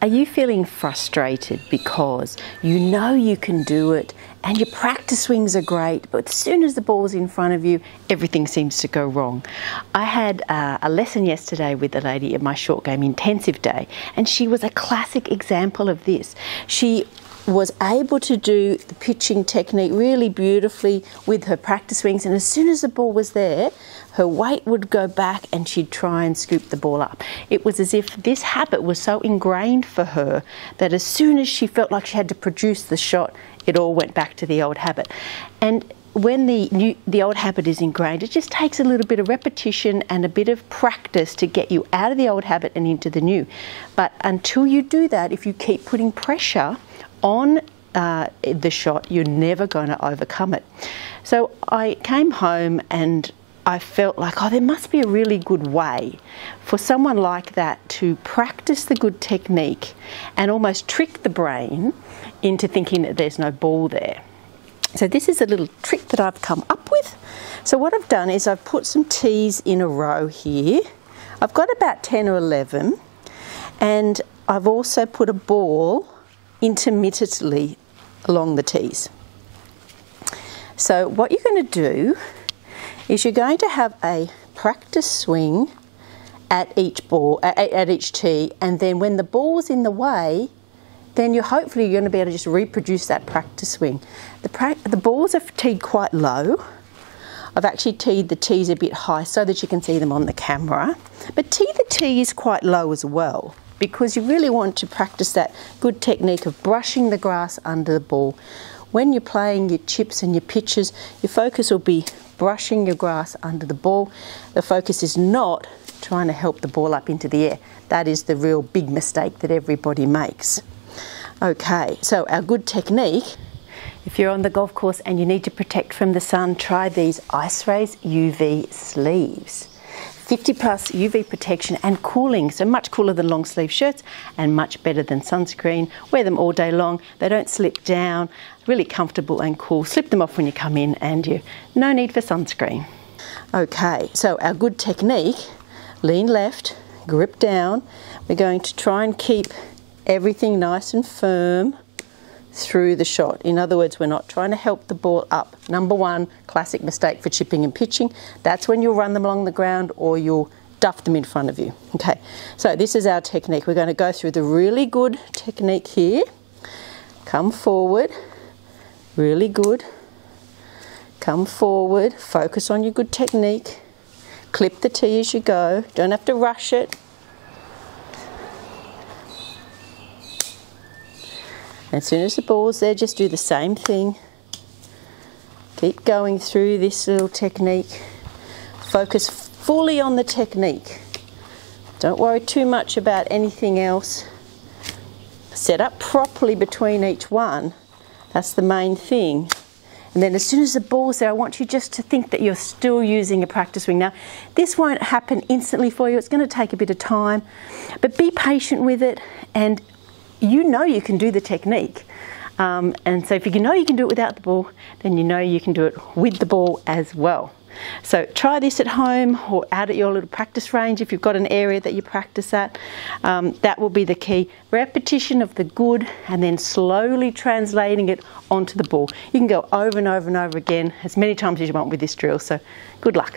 Are you feeling frustrated because you know you can do it and your practice swings are great, but as soon as the ball's in front of you, everything seems to go wrong? I had a lesson yesterday with a lady at my short game intensive day, and she was a classic example of this. She was able to do the pitching technique really beautifully with her practice swings, and as soon as the ball was there, her weight would go back and she'd try and scoop the ball up. It was as if this habit was so ingrained for her that as soon as she felt like she had to produce the shot, it all went back to the old habit. And when the old habit is ingrained, it just takes a little bit of repetition and a bit of practice to get you out of the old habit and into the new. But until you do that, if you keep putting pressure on the shot, you're never going to overcome it. So I came home and I felt like, oh, there must be a really good way for someone like that to practice the good technique and almost trick the brain into thinking that there's no ball there. So this is a little trick that I've come up with. So what I've done is I've put some tees in a row here. I've got about 10 or 11, and I've also put a ball intermittently along the tees. So what you're going to do is you're going to have a practice swing at each ball, at each tee, and then when the ball's in the way, then you're hopefully going to be able to just reproduce that practice swing. The balls are teed quite low. I've actually teed the tees a bit high so that you can see them on the camera, but tee the tees quite low as well, because you really want to practice that good technique of brushing the grass under the ball. When you're playing your chips and your pitches, your focus will be brushing your grass under the ball. The focus is not trying to help the ball up into the air. That is the real big mistake that everybody makes. Okay, so our good technique, if you're on the golf course and you need to protect from the sun, try these Ice Rays UV sleeves. 50 plus UV protection and cooling, so much cooler than long sleeve shirts and much better than sunscreen. Wear them all day long, they don't slip down, really comfortable and cool. Slip them off when you come in and no need for sunscreen. Okay, so our good technique, lean left, grip down. We're going to try and keep everything nice and firm through the shot. In other words, we're not trying to help the ball up. Number one, classic mistake for chipping and pitching. That's when you'll run them along the ground or you'll duff them in front of you. Okay, so this is our technique. We're going to go through the really good technique here. Come forward, really good. Come forward, focus on your good technique. Clip the tee as you go. Don't have to rush it. As soon as the ball's there, just do the same thing. Keep going through this little technique. Focus fully on the technique. Don't worry too much about anything else. Set up properly between each one. That's the main thing. And then as soon as the ball's there, I want you just to think that you're still using a practice swing. Now, this won't happen instantly for you. It's going to take a bit of time, but be patient with it, and you know you can do the technique. And so if you know you can do it without the ball, then you know you can do it with the ball as well. So try this at home or out at your little practice range if you've got an area that you practice at. That will be the key. Repetition of the good and then slowly translating it onto the ball. You can go over and over and over again as many times as you want with this drill, so good luck.